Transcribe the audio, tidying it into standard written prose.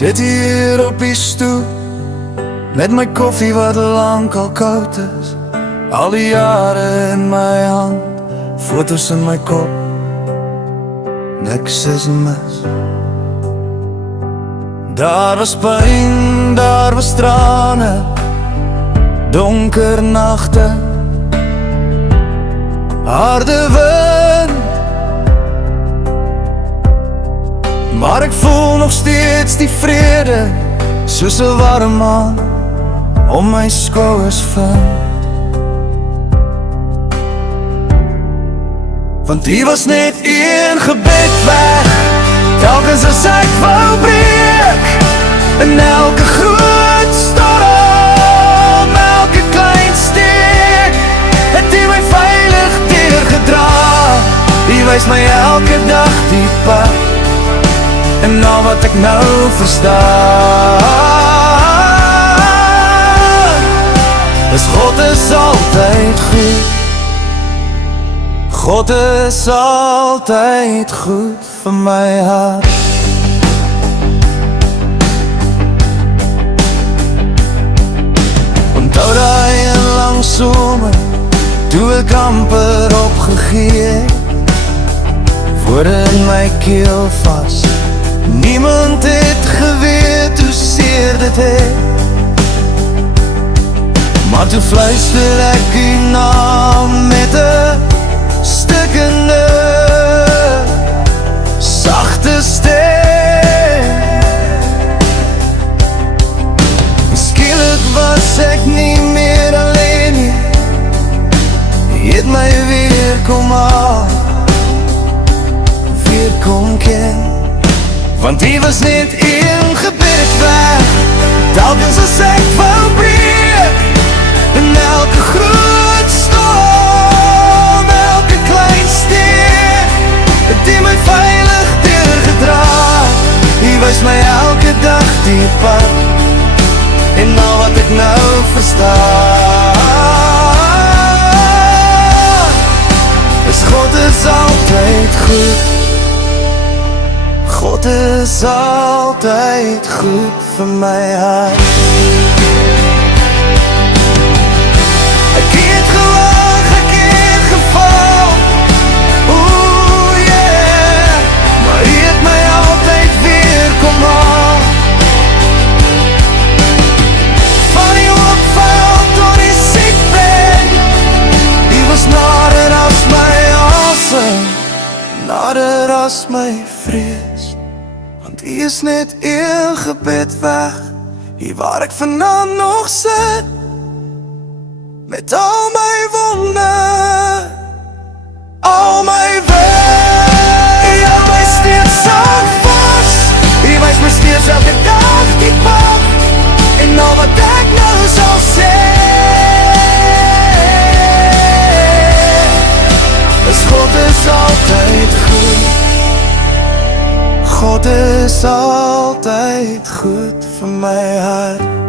Sit hier op die stoel met my koffie wat lang al koud is, al die jare in my hand, foto's in my kop, niks is mis. Daar was pyn, daar was trane, donker nagte, harde wind, maar ek voel nog steeds die vrede, soos 'n warm maan om my skouers vind. Want hier was net een gebed weg, telkens as ek wou breek, in elke groot storm, elke klein steek, het hy my veilig deurgedra. Hy wys my elke dag die pad, en al wat ek nou verstaan, is God is altyd goed. God is altyd goed vir my hart. Onthou daai een lang somer, toe ek amper opgegee, woorde in my keel vas, niemand het geweet hoe seer dit het. Maar toe fluister ek u naam met 'n stikkende, sagte stem. Skielik was ek nie meer alleen nie, jy het my weer kom haal, weer kom ken. Want hier was net een gebed weg, telkens as ek wou breek, in elke groot storm, elke klein steek, het hy my veilig deurgedra. Hy wys my elke dag die pad, en al wat ek nou verstaan, is God is altyd goed. God is altyd goed vir my hart. Ek het gelag, ek het geval, oeh yeah, maar hy het my altyd weer kom haal. Van die opval tot die siekbed, hy was nader as my asem, nader as my vrees. Want hy is net een gebed weg, hier waar ek vanaand nog sit, met al my wonde, al my weg. Hy hou my steeds aan vas, hy wys my steeds elke dag die pad, en al wat ek nou sal sê, is God is altyd goed. God is altyd goed vir my hart.